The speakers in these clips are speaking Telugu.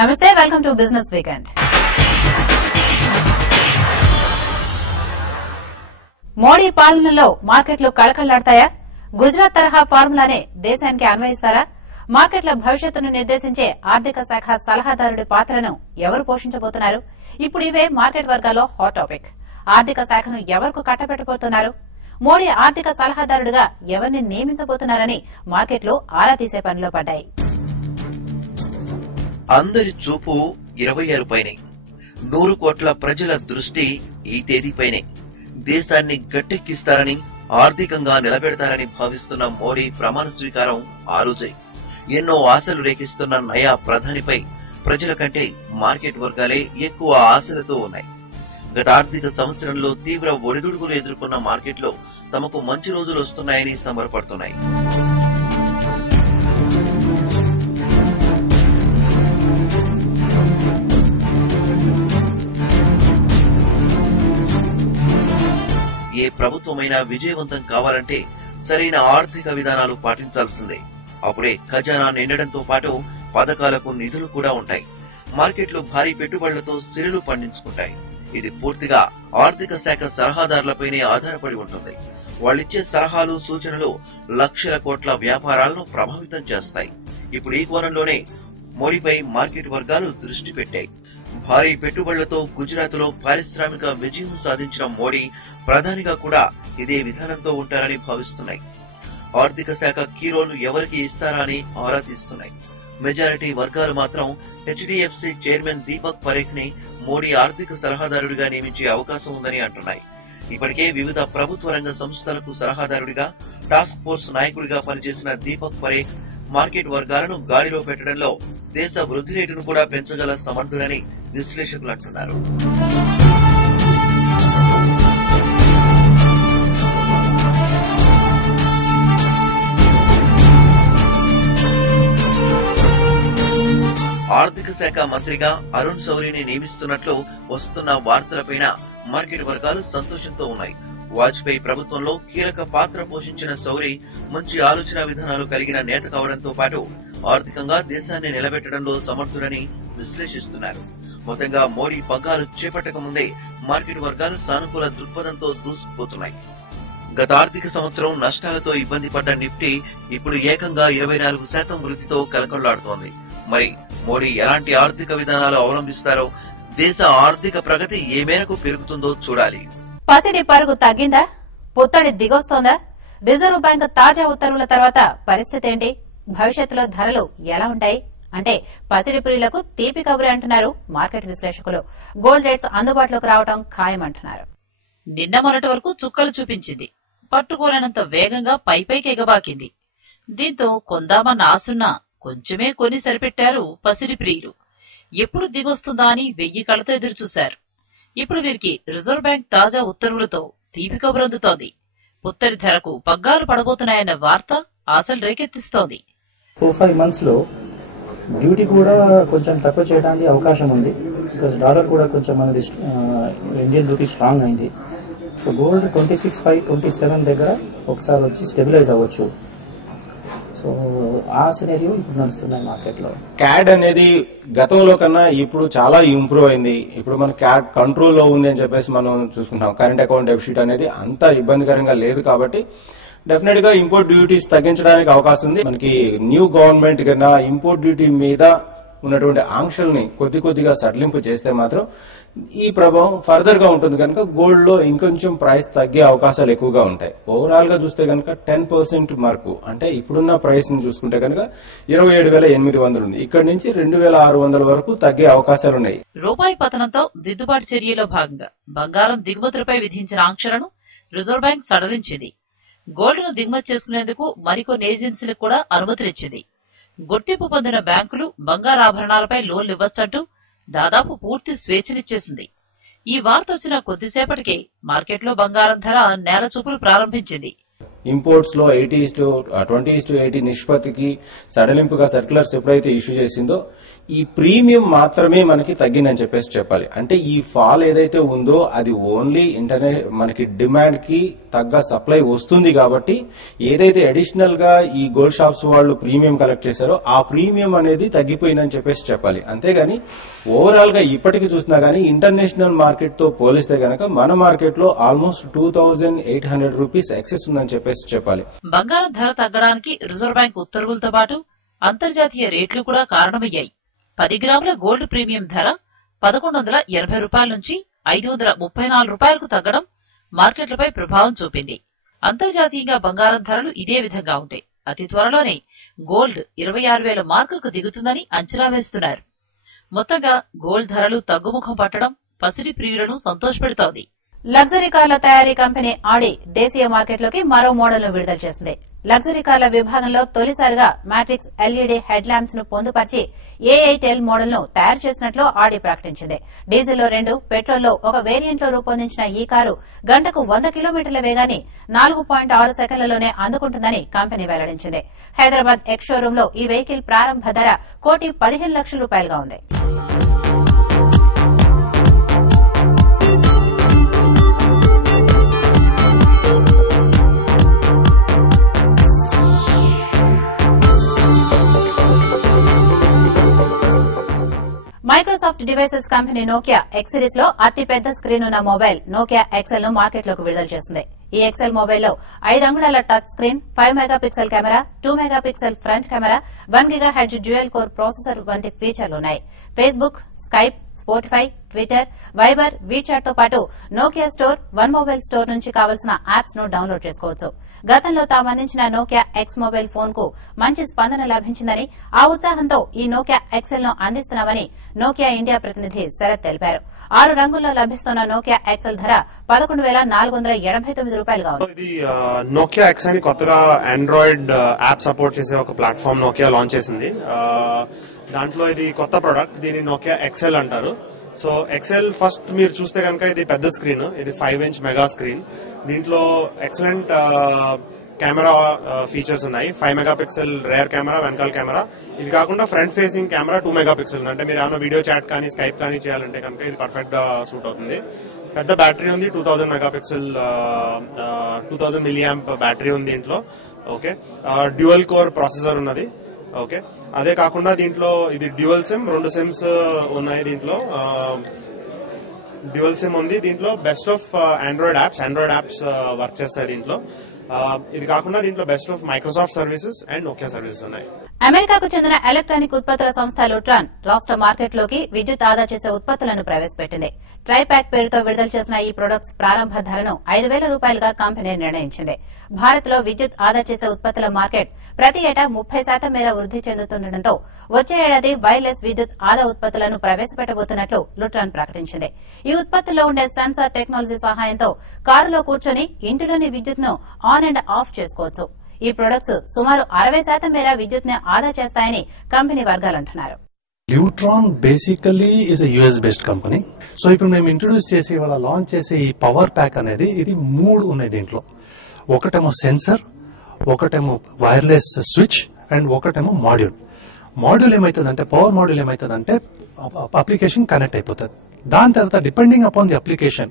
నమస్తే, welcome to business weekend. Modi పాలనలో మార్కెట్లు కళకళలాడతాయా? గుజరాత్ తరహా ఫార్ములానే దేశానికి అన్వయిస్తారా? మార్కెట్ల భవిష్యత్తును నిర్దేశించే ఆర్థిక శాఖ సలహాదారుడి పాత్రను ఎవరు పోషించబోతున్నారు? ఇప్పుడు ఇవే మార్కెట్ వర్గాల్లో హాట్ టాపిక్. ఆర్థిక శాఖను ఎవరికి కట్టబెట్టబోతున్నారు? మోడీ ఆర్థిక సలహాదారుడిగా ఎవరిని నియమించబోతున్నారని మార్కెట్లు ఆరా తీసే పనిలో పడ్డాయి. అందరి చూపు 26 పైనే. 100 కోట్ల ప్రజల దృష్టి ఈ తేదీపైనే. దేశాన్ని గట్టెక్కిస్తారని, ఆర్థికంగా నిలబెడతారని భావిస్తున్న మోడీ ప్రమాణ స్వీకారం ఆ రోజే. ఎన్నో ఆశలు రేకిస్తున్న నయా ప్రధానిపై ప్రజల కంటే మార్కెట్ వర్గాలే ఎక్కువ ఆశలతో ఉన్నాయి. గత ఆర్థిక సంవత్సరంలో తీవ్ర ఒడిదుడుకులు ఎదుర్కొన్న మార్కెట్లో తమకు మంచి రోజులు వస్తున్నాయని సంబరపడుతున్నాయి. ఏ ప్రభుత్వమైనా విజయవంతం కావాలంటే సరైన ఆర్థిక విధానాలు పాటించాల్సిందే. అప్పుడే ఖజానా నిండడంతో పాటు పథకాలకు నిధులు కూడా ఉంటాయి. మార్కెట్లు భారీ పెట్టుబడులతో సిరులు పండించుకుంటాయి. ఇది పూర్తిగా ఆర్థిక శాఖ సలహాదారులపైనే ఆధారపడి ఉంటుంది. వాళ్ళిచ్చే సలహాలు, సూచనలు లక్షల కోట్ల వ్యాపారాలను ప్రభావితం చేస్తాయి. ఇప్పుడు ఈ కోణంలోనే మోడీపై మార్కెట్ వర్గాలు దృష్టి పెట్టాయి. భారీ పెట్టుబడులతో గుజరాత్ లో పారిశ్రామిక విజయం సాధించిన మోడీ ప్రధానిగా కూడా ఇదే విధానంతో ఉంటారని భావిస్తున్నాయి. ఆర్థిక శాఖ కీ రోల్ ఎవరికి ఇస్తారా అని ఆరా తీస్తున్నాయి. మెజారిటీ వర్గాలు మాత్రం హెచ్డీఎఫ్సీ చైర్మన్ దీపక్ పరేఖ్ ని మోడీ ఆర్థిక సలహాదారుడిగా నియమించే అవకాశం ఉందని అంటున్నాయి. ఇప్పటికే వివిధ ప్రభుత్వ రంగ సంస్థలకు సలహాదారుడిగా, టాస్క్ ఫోర్స్ నాయకుడిగా పనిచేసిన దీపక్ పరేఖ్ మార్కెట్ వర్గాలను గాలిలో పెట్టడంలో దేశ వృద్ధి రేటును కూడా పెంచగల సమర్థులని విశ్లేషకులు అంటున్నారు. ఆర్థిక శాఖ మంత్రిగా అరుణ్ శౌరిని నియమిస్తున్నట్లు వస్తున్న వార్తలపైన మార్కెట్ వర్గాలు సంతోషంతో ఉన్నాయి. వాజ్పేయి ప్రభుత్వంలో కీలక పాత్ర పోషించిన శౌరి మంచి ఆలోచన విధానాలు కలిగిన నేత కావడంతో పాటు ఆర్థికంగా దేశాన్ని నిలబెట్టడంలో సమర్థుడని విశ్లేషిస్తున్నారు. మొత్తంగా మోడీ పగ్గాలు చేపట్టక ముందే మార్కెట్ వర్గాలు సానుకూల దృక్పథంతో దూసుకుపోతున్నాయి. గత ఆర్థిక సంవత్సరం నష్టాలతో ఇబ్బంది పడ్డ నిఫ్టీ ఇప్పుడు ఏకంగా 24% వృద్ధితో కలకళ్లాడుతోంది. మరి మోడీ ఎలాంటి ఆర్థిక విధానాలు అవలంబిస్తారో, దేశ ఆర్థిక ప్రగతి ఏ మేరకు పెరుగుతుందో చూడాలి. పసిడి పరుగు తగ్గిందా? పుత్తడి దిగొస్తోందా? రిజర్వ్ బ్యాంక్ తాజా ఉత్తర్వుల తర్వాత పరిస్థితి ఏంటి? భవిష్యత్తులో ధరలు ఎలా ఉంటాయి? అంటే పసిడి ప్రియులకు తీపి కబురే అంటున్నారు మార్కెట్ విశ్లేషకులు. గోల్డ్ రేట్స్ అందుబాటులోకి రావడం ఖాయమంటున్నారు. నిన్న మొన్నటి వరకు చుక్కలు చూపించింది. పట్టుకోలేనంత వేగంగా పైపైకి ఎగబాకింది. దీంతో కొందామన్న ఆసున్నా కొంచెమే కొని సరిపెట్టారు పసిడి ప్రియులు. ఎప్పుడు దిగొస్తుందా అని 1000 కళ్లతో ఎదురుచూశారు. ఇప్పుడు వీరికి రిజర్వ్ బ్యాంక్ తాజా ఉత్తర్వులతో తీపి కబురు అందుతోంది. పుత్తడి ధరకు పగ్గాలు పడబోతున్నాయన్న వార్త ఆశలు రేకెత్తిస్తోంది. 4-5 months లో డ్యూటీ కూడా కొంచెం తక్కువ చేయడానికి అవకాశం ఉంది. బికాస్ డాలర్ కూడా కొంచెం మనది ఇండియన్ రూపీ స్ట్రాంగ్ అయింది. సో గోల్డ్ 26,527 దగ్గర ఒకసారి వచ్చి స్టెబిలైజ్ అవ్వచ్చు. సో ఆ సినారియో ఇప్పుడు నడుస్తున్నాయి మార్కెట్ లో. క్యాడ్ అనేది గతంలో కన్నా ఇప్పుడు చాలా ఇంప్రూవ్ అయింది. ఇప్పుడు మన క్యాడ్ కంట్రోల్లో ఉంది అని చెప్పేసి మనం చూసుకుంటాం. కరెంట్ అకౌంట్ డెఫిసిట్ అనేది అంత ఇబ్బందికరంగా లేదు కాబట్టి డెఫినెట్ గా ఇంపోర్ట్ డ్యూటీస్ తగ్గించడానికి అవకాశం ఉంది. మనకి న్యూ గవర్నమెంట్ కన్నా ఇంపోర్ట్ డ్యూటీ మీద ఉన్నటువంటి ఆంక్షల్ని కొద్దిగా సడలింపు చేస్తే మాత్రం ఈ ప్రభావం ఫర్దర్ గా ఉంటుంది కనుక గోల్డ్ లో ఇంకొంచెం ప్రైస్ తగ్గే అవకాశాలు ఎక్కువగా ఉంటాయి. ఓవరాల్ గా చూస్తే కనుక 10% మార్కు, అంటే ఇప్పుడున్న ప్రైస్ ని చూసుకుంటే కనుక 27,800 ఉంది. ఇక్కడి నుంచి 2,600 వరకు తగ్గే అవకాశాలున్నాయి. రూపాయి పతనంతో దిద్దుబాటు చర్యలో భాగంగా బంగారం దిగుమతులపై విధించిన ఆంక్షలను రిజర్వ్ బ్యాంక్ సడలించింది. గోల్డ్ ను దిగుమతి చేసుకునేందుకు మరికొన్ని ఏజెన్సీలకు కూడా అనుమతినిచ్చింది. గుర్తింపు పొందిన బ్యాంకులు బంగారాభరణాలపై లోన్లు ఇవ్వచ్చంటూ దాదాపు పూర్తి స్వేచ్ఛనిచ్చేసింది. ఈ వార్త వచ్చిన కొద్దిసేపటికే మార్కెట్లో బంగారం ధర నేల చూపులు ప్రారంభించింది. ఇంపోర్ట్స్ లో 80:20 నిష్పత్తికి సడలింపుగా సర్క్యులర్స్ ఎప్పుడైతే ఇష్యూ చేసిందో ఈ ప్రీమియం మాత్రమే మనకి తగ్గిందని చెప్పేసి చెప్పాలి. అంటే ఈ ఫాల్ ఏదైతే ఉందో అది ఓన్లీ మనకి డిమాండ్ కి తగ్గ సప్లై వస్తుంది కాబట్టి ఏదైతే అడిషనల్ గా ఈ గోల్డ్ షాప్స్ వాళ్ళు ప్రీమియం కలెక్ట్ చేశారో ఆ ప్రీమియం అనేది తగ్గిపోయిందని చెప్పేసి చెప్పాలి. అంతేగాని ఓవరాల్ గా ఇప్పటికి చూసినా గానీ ఇంటర్నేషనల్ మార్కెట్ తో పోలిస్తే గనక మన మార్కెట్ లో ఆల్మోస్ట్ 2800 రూపీస్ ఎక్సెస్ ఉందని చెప్పేసి చెప్పాలి. బంగారం ధర తగ్గడానికి రిజర్వ్ బ్యాంక్ ఉత్తర్వులతో పాటు అంతర్జాతీయ రేట్లు కూడా కారణమయ్యాయి. 10 గ్రాముల గోల్డ్ ప్రీమియం ధర 1180 రూపాయల నుంచి 534 రూపాయలకు తగ్గడం మార్కెట్లపై ప్రభావం చూపింది. అంతర్జాతీయంగా బంగారం ధరలు ఇదే విధంగా ఉంటాయి. అతి త్వరలోనే గోల్డ్ 26,000 మార్కుకు దిగుతుందని అంచనా వేస్తున్నారు. మొత్తంగా గోల్డ్ ధరలు తగ్గుముఖం పట్టడం పసిడి ప్రియులను సంతోషపెడుతోంది. లగ్జరీ కార్ల తయారీ కంపెనీ ఆడి దేశీయ మార్కెట్లోకి మరో మోడల్ ను విడుదల చేసింది. లగ్జరీ కార్ల విభాగంలో తొలిసారిగా మ్యాట్రిక్స్ ఎల్ఈడీ హెడ్ ల్యాంప్స్ ను పొందుపరిచి A8L మోడల్ ను తయారు చేసినట్లు ఆడి ప్రకటించింది. డీజిల్లో 2, పెట్రోల్లో ఒక వేరియంట్ లో రూపొందించిన ఈ కారు గంటకు 100 కిలోమీటర్ల వేగాన్ని 4.6 సెకండ్లలోనే అందుకుంటుందని కంపెనీ వెల్లడించింది. హైదరాబాద్ ఎక్స్ షోరూమ్ లో ఈ వెహికల్ ప్రారంభ ధర ₹1,15,00,000 ఉంది. Microsoft devices company Nokia X series లో అతిపెద్ద స్క్రీన్ ఉన్న మొబైల్ నోకియా ఎక్సెల్ ను మార్కెట్లోకి విడుదల చేసింది. ఈ ఎక్సెల్ మొబైల్లో 5 అంగుళాల touch screen, 5 megapixel camera, 2 megapixel front camera, 1 GHz dual core processor వంటి ఫీచర్లున్నాయి. Facebook, Skype, Spotify, Twitter, Viber, WeChat తో పాటు Nokia store, one mobile store నుంచి కావలసిన యాప్స్ ను డౌన్లోడ్ చేసుకోవచ్చు. గతంలో తాము అందించిన నోకియా ఎక్స్ మొబైల్ ఫోన్ కు మంచి స్పందన లభించిందని, ఆ ఉత్సాహంతో ఈ నోకియా ఎక్సెల్ ను అందిస్తున్నామని నోకియా ఇండియా ప్రతినిధి శరత్ తెలిపారు. 6 రంగుల్లో లభిస్తున్న నోకియా ఎక్సెల్ ధర ₹11,489 ఉంది. ఇది నోకియా ఎక్స్ అని కొత్తగా ఆండ్రాయిడ్ యాప్ సపోర్ట్ చేసే ఒక ప్లాట్ఫామ్ నోకియా లాంచ్ చేసింది. దాంట్లో ఇది కొత్త ప్రొడక్ట్, దీన్ని నోకియా ఎక్సెల్ అంటారు. సో ఎక్సెల్ ఫస్ట్ మీరు చూస్తే కనుక ఇది పెద్ద స్క్రీన్, ఇది 5-inch మెగా స్క్రీన్. దీంట్లో ఎక్సలెంట్ కెమెరా ఫీచర్స్ ఉన్నాయి. 5 మెగాపిక్సెల్ రేర్ కెమెరా, వెనకాల కెమెరా. ఇది కాకుండా ఫ్రంట్ ఫేసింగ్ కెమెరా 2 మెగాపిక్సెల్. అంటే మీరు ఏమైనా వీడియో చాట్ కానీ స్కైప్ కానీ చేయాలంటే కనుక ఇది పర్ఫెక్ట్ గా సూట్ అవుతుంది. పెద్ద బ్యాటరీ ఉంది, 2000 మెగాపిక్సెల్ 2000 మిలియాంప్ బ్యాటరీ ఉంది దీంట్లో. ఓకే, డ్యూయల్ కోర్ ప్రాసెసర్ ఉన్నది. ఓకే, అదే కాకుండా దీంట్లో ఇది డ్యూయల్ సిమ్, 2 సిమ్స్ ఉన్నాయి దీంట్లో. డ్యూయల్ సిమ్ ఉంది దీంట్లో. Best of Android apps work చేస్తాయి దీంట్లో. ఇది కాకుండా దీంట్లో best of Microsoft services and Nokia services ఉన్నాయి. అమెరికాకు చెందిన ఎలక్ట్రానిక్ ఉత్పత్తుల సంస్థ లుట్రాన్ రాష్ట మార్కెట్లోకి విద్యుత్ ఆదా చేసే ఉత్పత్తులను ప్రవేశపెట్టింది. ట్రైప్యాక్ పేరుతో విడుదల చేసిన ఈ ప్రొడక్ట్స్ ప్రారంభ ధరను ₹5,000 కంపెనీ నిర్ణయించింది. భారత్ లో విద్యుత్ ఆదా చేసే ఉత్పత్తుల మార్కెట్ ప్రతి ఏటా 30% మేర వృద్ది చెందుతుండటంతో వచ్చే ఏడాది వైర్లెస్ విద్యుత్ ఆదా ఉత్పత్తులను ప్రవేశపెట్టబోతున్నట్లు లుట్రాన్ ప్రకటించింది. ఈ ఉత్పత్తుల్లో ఉండే సెన్సార్ టెక్నాలజీ సహాయంతో కారులో కూర్చొని ఇంటిలోని విద్యుత్ ను ఆన్ అండ్ ఆఫ్ చేసుకోవచ్చు. ఈ ప్రొడక్ట్స్ సుమారు 60% మేర విద్యుత్ ని ఆదా చేస్తాయని కంపెనీ వర్గాలంటున్నారు. Lutron basically is a US based company. So ఇప్పుడు మేము ఇంట్రొడ్యూస్ చేసి ఇవాళ లాంచ్ చేసే ఈ పవర్ ప్యాక్ అనేది ఇది 3 ఉన్నాయి దీంట్లో. ఒకటేమో సెన్సర్, ఒకటేమో వైర్లెస్ స్విచ్ అండ్ ఒకటేమో మాడ్యూల్. మాడ్యూల్ ఏమైతుందంటే, పవర్ మాడ్యూల్ ఏమైతుందంటే అప్లికేషన్ కనెక్ట్ అయిపోతుంది. దాని తర్వాత డిపెండింగ్ అపాన్ ది అప్లికేషన్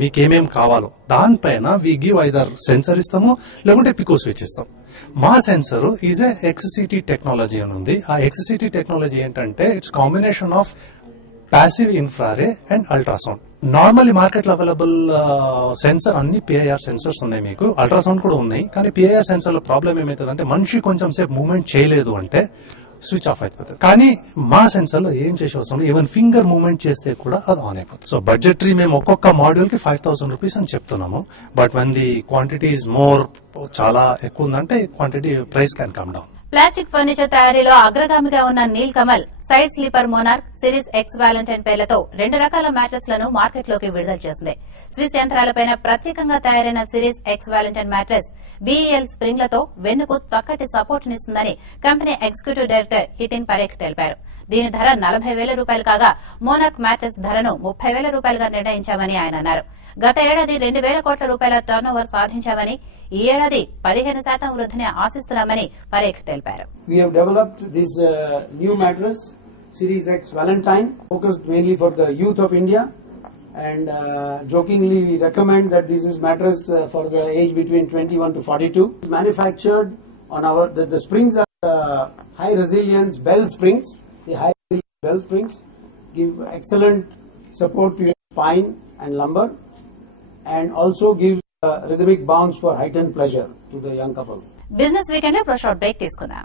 మీకేమేం కావాలో దానిపైన వి గివ్ ఐదర్ సెన్సర్ ఇస్తాము లేకుంటే పికో స్విచ్ ఇస్తాం. మా sensor is a XCT technology అని ఉంది. ఆ ఎక్స్సిటీ టెక్నాలజీ ఏంటంటే it's combination of passive infrared and ultrasound. Normally market లో అవైలబుల్ సెన్సర్ అన్ని పిఐఆర్ సెన్సర్స్ ఉన్నాయి, మీకు అల్ట్రాసౌండ్ కూడా ఉన్నాయి. కానీ పిఐఆర్ సెన్సర్ లో ప్రాబ్లం ఏమైతుందంటే మనిషి కొంచెం సేపు మూవ్మెంట్ చేయలేదు అంటే స్విచ్ ఆఫ్ అయిపోతుంది. కానీ మా సెన్సర్ లో ఏం చేసే అవసరం, ఈవెన్ ఫింగర్ మూవ్మెంట్ చేస్తే కూడా అది ఆన్ అయిపోతుంది. సో బడ్జెటరీ మేము ఒక్కొక్క మాడ్యూల్ కి ₹5,000 అని చెప్తున్నాము. But when the quantity is more, చాలా ఎక్కువ ఉందంటే quantity price can come down. Plastic furniture తయారీలో అగ్రగామిగా ఉన్న Nilkamal side sleeper Monarch, series X Valentine పేర్లతో 2 రకాల మ్యాట్రెస్ లను మార్కెట్లోకి విడుదల చేసింది. స్విస్ యంత్రాలపైన ప్రత్యేకంగా తయారైన series X Valentine mattress BEL స్ప్రింగ్లతో వెన్నుకు చక్కటి సపోర్ట్ నిస్తుందని company executive director Hitin Parekh తెలిపారు. దీని ధర ₹40,000 కాగా మోనార్క్ మ్యాట్రెస్ ధరను ₹30,000 నిర్ణయించామని ఆయన అన్నారు. గత ఏడాది ₹2,000 కోట్ల టర్నోవర్ సాధించామని, ఈ ఏడాది 15% వృద్ధిని ఆశిస్తున్నామని పరేఖ్ తెలిపారు. We have developed this new mattress Series X Valentine, focused mainly for the youth of India. And jokingly, we recommend that this is mattress for the age between 21 to 42. Manufactured on the springs are high resilience bell springs. The high resilience bell springs give excellent support to your spine and lumbar, and also give rhythmic bounce for heightened pleasure to the young couple. Business weekend లో ఇప్పుడు షార్ట్ బ్రేక్ తీసుకుందాం.